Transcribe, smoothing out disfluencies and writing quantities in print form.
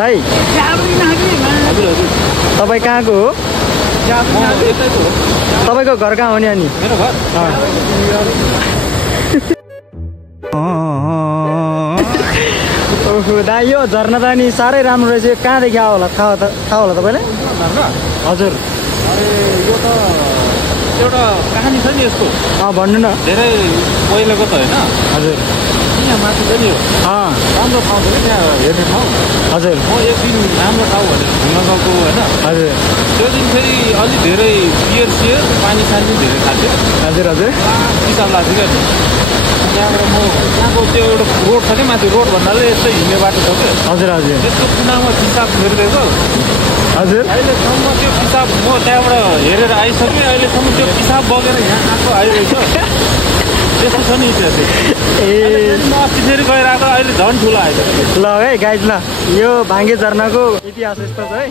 दाइ तपाईँ कहाँको हो? तपाईँको घर कहाँ हो नि? अनि मेरो घर ओहो दाइ यो झरना त नि साह्रै राम्रो रहेछ। कहाँदेखि आयो होला थाहा होला तपाईँलाई? हजुर यो त एउटा कहानी छ नि यसको। भन्नु न। धेरै पहिलेको त होइन। हजुर यहाँ माथि छ नि यो राम्रो ठाउँ छ कि त्यहाँ हेर्ने ठाउँ। हजुर म एक दिन राम्रो ठाउँ भनेर घुम्न गएको होइन। हजुर त्यो दिन फेरि अलिक धेरै पियर पानी सानी धेरै खाथ्यो। हजुर हजुर हिसाब लाग्थ्यो क्या नि। त्यहाँबाट म त्यहाँको त्यो एउटा रोड छ कि माथि रोड भन्नाले यस्तै हिँड्ने बाटो छ क्या। हजुर हजुर त्यसको कुनामा पिसाब फेरिदिएको। हजुर अहिलेसम्म त्यो पिसाब म त्यहाँबाट हेरेर आइसकेँ। अहिलेसम्म त्यो पिसाब बगेर यहाँ आएको आइरहेछ। त्यस्तो छ नि इतिहास। म अस्ति फेरि गएर आएको अहिले झन् ठुलो आएको। ल है गाइज ल यो भाङ्गे झरनाको इतिहास यस्तो छ है।